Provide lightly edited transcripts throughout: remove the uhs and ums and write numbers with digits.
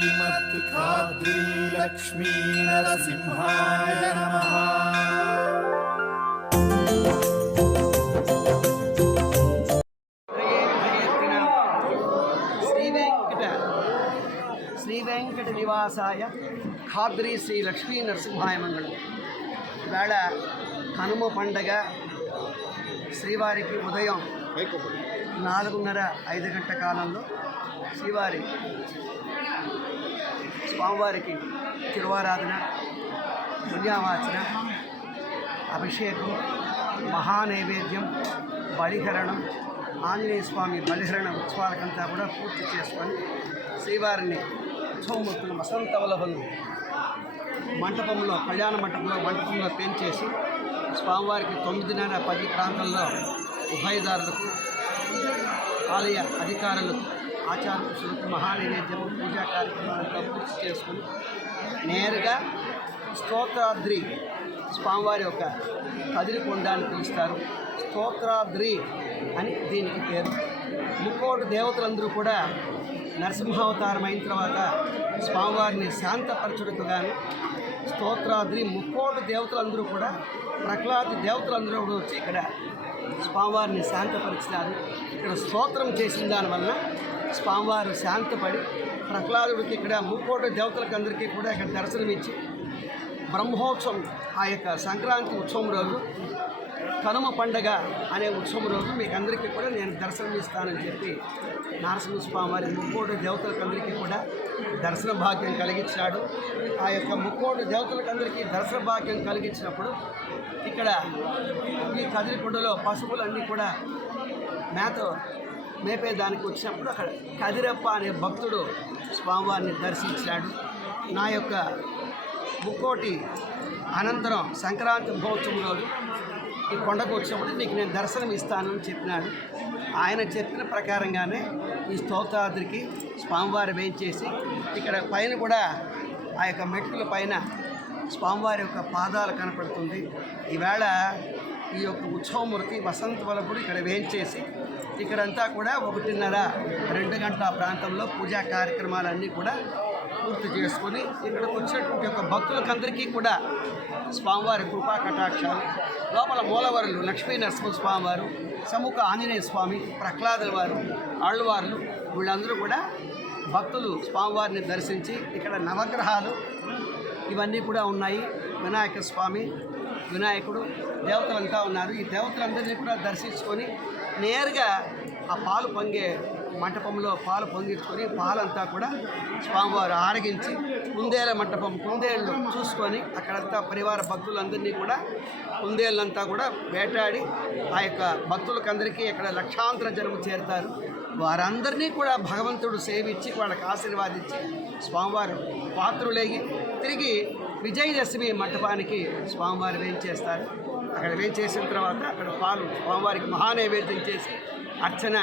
श्रीमत्खाद्री लक्ष्मी नरसिंहाय नमः। శ్రీ వెంకట నివాసాయ ఖాద్రి శ్రీ లక్ష్మీ నరసింహాయ మంగళం. ఇవాళ కనుమ పండగ. శ్రీవారికి ఉదయం 4:30-5 గంటల కాలంలో స్వామివారికి తిరువారాధన, పుణ్యావాచన, అభిషేకం, మహానైవేద్యం, బలిహరణం, ఆంజనేయ స్వామి బలిహరణ ఉత్సవాలకంతా కూడా పూర్తి చేసుకొని శ్రీవారిని ఉత్సవమూర్తులు వసంత వల్లభులు మంటపంలో, కళ్యాణ మంటపంలో పెంచేసి స్వామివారికి 9:30-10 ప్రాంతంలో ఉభయదారులకు, ఆలయ అధికారులకు, ఆచార పురుషులకు మహానైవేద్యం, పూజా కార్యక్రమాలంతా పూర్తి చేసుకుని నేరుగా స్తోత్రాద్రి స్వామివారి యొక్క కదిరికొండ అని పిలుస్తారు. స్తోత్రాద్రి అని దీనికి పేరు. ముక్కోటి దేవతలందరూ కూడా నరసింహావతారం అయిన తర్వాత స్వామివారిని శాంతపరచుటకు గాను స్తోత్రాద్రి ముక్కోటి దేవతలందరూ కూడా, ప్రహ్లాది దేవతలందరూ కూడా వచ్చి ఇక్కడ స్వామివారిని శాంతపరిచినారు. ఇక్కడ స్తోత్రం చేసిన దానివల్ల స్వామివారు శాంతపడి ప్రహ్లాదుడికి ఇక్కడ ముక్కోటి దేవతలకు అందరికీ కూడా ఇక్కడ దర్శనమిచ్చి బ్రహ్మోత్సవం, ఆ యొక్క సంక్రాంతి ఉత్సవం రోజు, కనుమ పండగ అనే ఉత్సవం రోజు మీకు అందరికీ కూడా నేను దర్శనం ఇస్తానని చెప్పి నరసింహస్వామివారి ముక్కోటి దేవతలకు అందరికీ కూడా దర్శన భాగ్యం కలిగించాడు. ఆ యొక్క ముక్కోటి దేవతలకు అందరికీ దర్శన భాగ్యం కలిగించినప్పుడు ఇక్కడ ఈ కదిరికొండలో పశువులన్నీ కూడా మేత మేపేదానికి వచ్చినప్పుడు అక్కడ కదిరప్ప అనే భక్తుడు స్వామివారిని దర్శించాడు. నా యొక్క ముక్కోటి అనంతరం సంక్రాంతి మహోత్సవం రోజు ఈ కొండకు వచ్చినప్పుడు నీకు నేను దర్శనం ఇస్తానని చెప్పినాడు. ఆయన చెప్పిన ప్రకారంగానే ఈ స్తోత్రాద్రికి స్వామివారి వేయించేసి ఇక్కడ పైన కూడా ఆ యొక్క మెట్ల పైన స్వామివారి యొక్క పాదాలు కనపడుతుంది. ఈవేళ ఈ యొక్క ఉత్సవమూర్తి వసంత వల్లభుడు ఇక్కడ వేయించేసి ఇక్కడంతా కూడా 1:30-2 గంటల ప్రాంతంలో పూజా కార్యక్రమాలన్నీ కూడా పూర్తి చేసుకొని ఇక్కడికి వచ్చినటువంటి యొక్క భక్తులకందరికీ కూడా స్వామివారి కృపా కటాక్షాలు, లోపల మూలవరులు లక్ష్మీ నరసింహ స్వామివారు, సముఖ ఆంజనేయ స్వామి, ప్రహ్లాదుల వారు, ఆళ్ళవార్లు, వీళ్ళందరూ కూడా భక్తులు స్వామివారిని దర్శించి ఇక్కడ నవగ్రహాలు ఇవన్నీ కూడా ఉన్నాయి. వినాయక స్వామి, వినాయకుడు, దేవతలంతా ఉన్నారు. ఈ దేవతలందరినీ కూడా దర్శించుకొని నేరుగా ఆ పాలు పొంగే మంటపంలో పాలు పొంగించుకొని పాలంతా కూడా స్వామివారు ఆరగించి కుందేళ్ళ మంటపం, కుందేళ్ళు చూసుకొని అక్కడంతా పరివార భక్తులందరినీ కూడా కుందేళ్ళంతా కూడా వేటాడి ఆ యొక్క భక్తులకందరికీ ఇక్కడ లక్షాంతర జనము చేరుతారు. వారందరినీ కూడా భగవంతుడు సేవించి వాళ్ళకి ఆశీర్వాదించి స్వామివారు పాత్రులేగి తిరిగి విజయదశమి మంటపానికి స్వామివారు వేయించేస్తారు. అక్కడ వేయించేసిన తర్వాత అక్కడ పాలు స్వామివారికి మహానైవేద్యం చేసి అర్చన,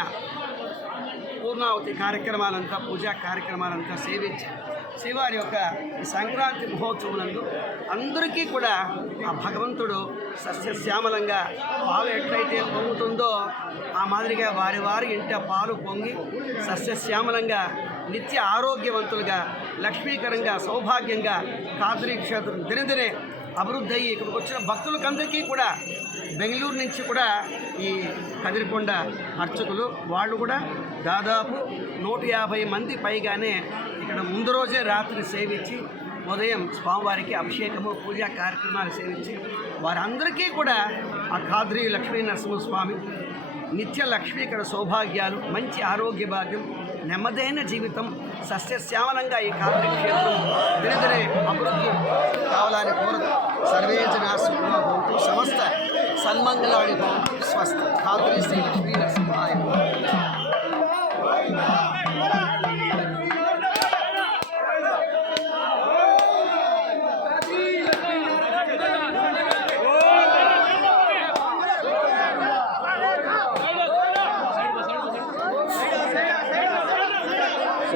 పూర్ణావతి కార్యక్రమాలంతా, పూజా కార్యక్రమాలంతా సేవించి శ్రీవారి యొక్క సంక్రాంతి మహోత్సవంలో అందరికీ కూడా ఆ భగవంతుడు సస్యశ్యామలంగా పాలు ఎట్లయితే పొంగుతుందో ఆ మాదిరిగా వారి ఇంట పాలు పొంగి సస్యశ్యామలంగా నిత్య ఆరోగ్యవంతులుగా లక్ష్మీకరంగా సౌభాగ్యంగా ఖాద్రి క్షేత్రం దినదినే అభివృద్ధి అయ్యి ఇక్కడికి వచ్చిన భక్తులకందరికీ కూడా బెంగళూరు నుంచి కూడా ఈ కదిరికొండ అర్చకులు వాళ్ళు కూడా దాదాపు 150 మంది పైగానే ఇక్కడ ముందు రోజే రాత్రి సేవించి ఉదయం స్వామివారికి అభిషేకము, పూజా కార్యక్రమాలు సేవించి వారందరికీ కూడా ఆ ఖాద్రి లక్ష్మీ నరసింహస్వామి నిత్య లక్ష్మీకర సౌభాగ్యాలు, మంచి ఆరోగ్య భాగ్యం, నెమ్మదైన జీవితం, సస్యశ్యామలంగా ఈ ఖాద్రి క్షేత్రం దినదినే అభివృద్ధి కావాలని కోరుతూ సర్వే జనా సుఖినో భవంతు, సమస్త సన్మంగళాని భవంతు, స్వస్తి. Khadri Shri Lakshmi నరసింహాయ.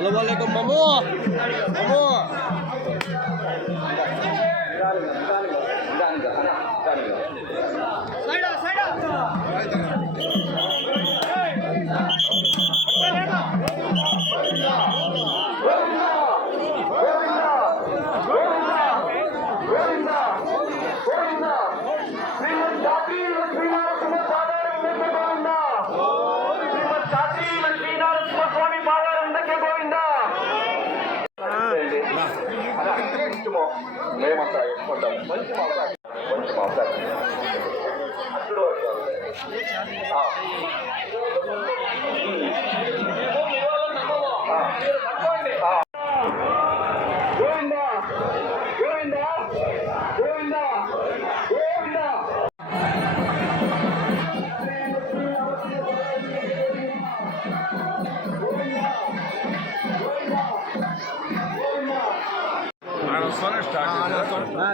Assalamualaikum Mamu. Mamu. తీసుకుంటాం. కొంచెం అవకాశం అప్పుడు గోవిందా గోవిందా గోవిందా గోవిందా.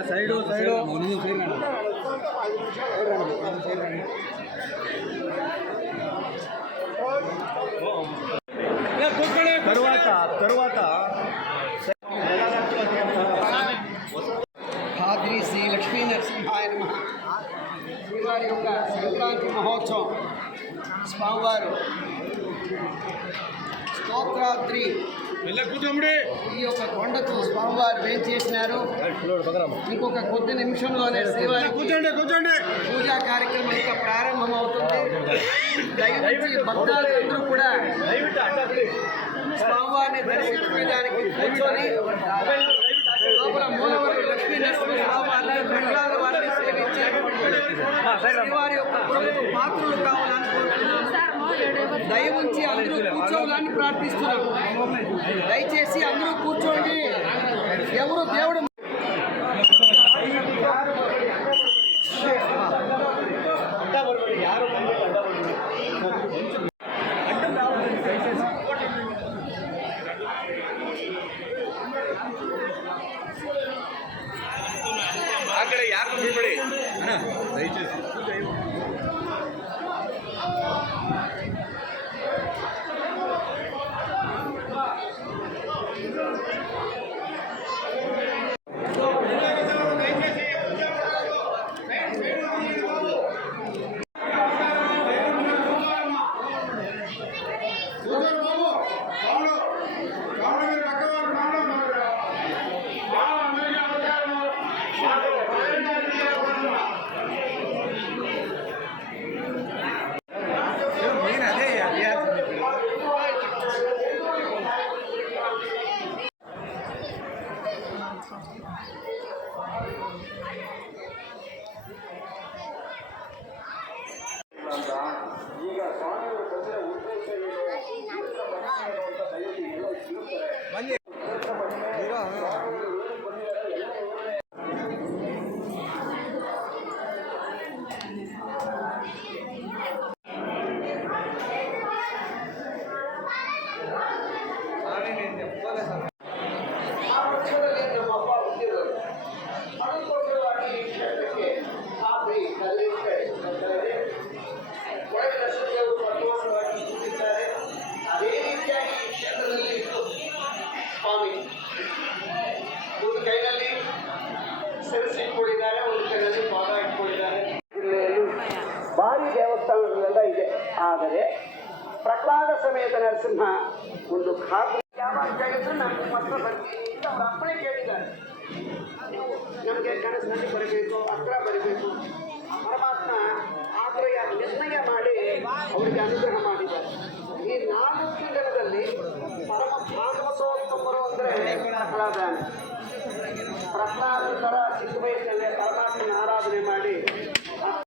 సైడు తరువాత ఖాద్రి శ్రీ లక్ష్మీ నరసింహాయ నమః. శ్రీవారి యొక్క సంక్రాంతి మహోత్సవం స్వామివారు స్తోత్రాద్రి ఈ యొక్క కొండకు స్వామివారు వేం చేసినారు. ఇంకొక కొద్ది నిమిషంలోనే శ్రీవారి పూజా కార్యక్రమం ఇంకా ప్రారంభమవుతుంది. దయచేసి భక్తులందరూ కూడా స్వామివారిని దర్శించుకోవడానికి కూర్చొని లోపల మూలవరి లక్ష్మీ నరసింహ స్వామివారిని ప్రహ్లాద వారిని సేవించి శ్రీవారి యొక్క కృపకు పాత్రలు కావాలని కోరుతున్నాము. దయ ఉంచి అందరూ కూర్చోవాలని ప్రార్థిస్తున్నాం. దయచేసి అందరూ కూర్చోండి. ఎవరు దేవుడు అక్కడ యారు బిల్బడి దయచేసి ಈಗ ಸ್ವಾಮಿಯವರು ಬಂದಿರ ಉದ್ದೇಶ ಸ್ವಾಮಿ ಒಂದು ಕೈನಲ್ಲಿ ಸೆರಸು ಇಟ್ಕೊಂಡಿದ್ದಾರೆ, ಒಂದು ಕೈನಲ್ಲಿ ಪಾದ ಇಟ್ಕೊಂಡಿದ್ದಾರೆ. ಭಾರಿ ದೇವಸ್ಥಾನಗಳೆಲ್ಲ ಇದೆ. ಆದರೆ ಪ್ರಹ್ಲಾದ ಸಮೇತ ನರಸಿಂಹ ಒಂದು ಖಾದ್ರಿ ಯಾವಾಗ ಕೇಳಿದ್ರು ನಾನು ಮಾತ್ರ ಬರ್ತೀನಿ ಅಂತ ಅವ್ರ ಅಪ್ಪಣೆ ಕೇಳಿದ್ದಾರೆ. ನಮಗೆ ಕನಸಿನಲ್ಲಿ ಬರಬೇಕು, ಹತ್ರ ಬರಬೇಕು. ಪರಮಾತ್ಮ ಆಗ್ರಹ ನಿರ್ಣಯ ಮಾಡಿ ಅವರಿಗೆ ಅನುಗ್ರಹ ಮಾಡಿದ್ದಾರೆ. ಈ 4 ತಿಂಗಳಲ್ಲಿ ಪರಮ ಭಾಗವತೋತ್ತಮರು ಅಂದರೆ ಪ್ರಹ್ಲಾದನ ಥರ ಚಿಕ್ಕ ವಯಸ್ಸಲ್ಲೇ ಪರಮಾತ್ಮನ ಆರಾಧನೆ ಮಾಡಿ